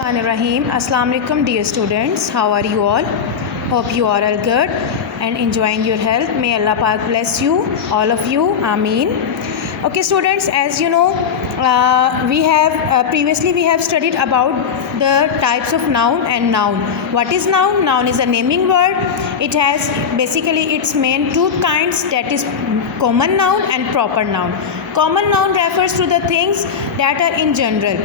Bismillahirrahmanirrahim. Assalamu alaikum dear students. How are you all? Hope you are all good and enjoying your health. May Allah Pak bless you, all of you. Ameen. Okay students, as you know, we have previously we have studied about the types of noun and noun. What is noun? Noun is a naming word. It has basically its main two kinds, that is common noun and proper noun. Common noun refers to the things that are in general.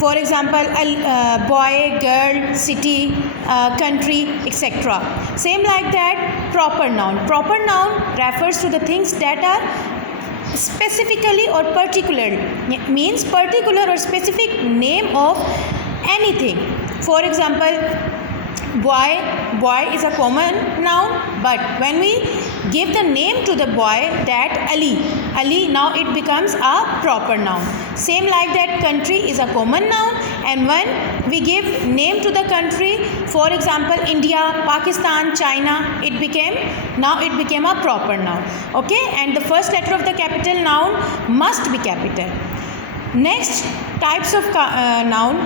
For example, a boy, girl, city, country, etc. Same like that, proper noun. Proper noun refers to the things that are specifically or particular, means particular or specific name of anything. For example, boy is a common noun, but when we give the name to the boy, that Ali, now it becomes a proper noun. Same like that, country is a common noun, and when we give name to the country, for example India, Pakistan, China, it became a proper noun. Okay, and the first letter of the capital noun must be capital. Next, types of noun: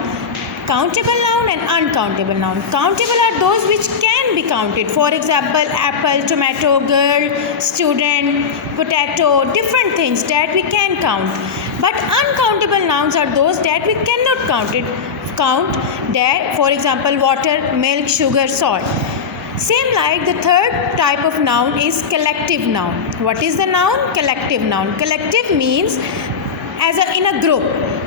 countable noun and uncountable noun. Countable are those which can be counted. For example, apple, tomato, girl, student, potato, different things that we can count. But uncountable nouns are those that we cannot count. That, for example, water, milk, sugar, salt. Same like the third type of noun is collective noun. What is the noun? Collective noun. Collective means in a group,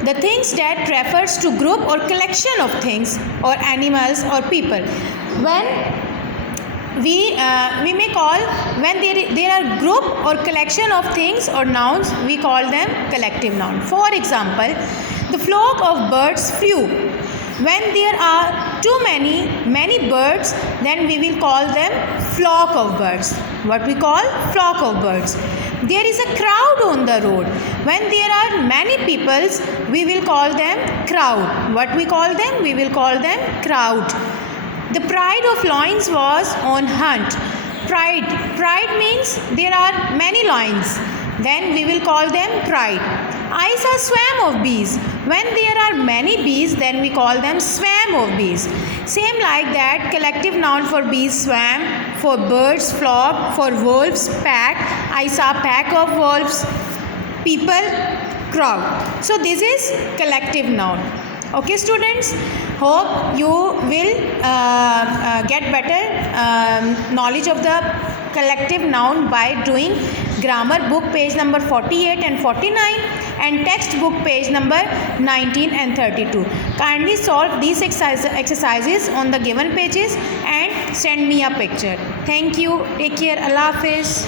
the things that refers to group or collection of things or animals or people. When we may call, when there are group or collection of things or nouns, we call them collective noun. For example, the flock of birds flew. When there are too many birds, then we will call them flock of birds. What we call flock of birds. There is a crowd on the road. When there are many peoples, we will call them crowd. What we call them? We will call them crowd. The pride of lions was on hunt. Pride means there are many lions. Then we will call them pride. I saw a swarm of bees. When there are many bees, then we call them swarm of bees. Same like that, collective noun for bees, swarm; for birds, flock; for wolves, pack. I saw pack of wolves. People, crowd. So this is collective noun. Okay students, hope you will get better knowledge of the collective noun by doing grammar book page number 48 and 49 and textbook page number 19 and 32. Kindly solve these exercises on the given pages and send me a picture. Thank you. Take care. Allah Hafiz.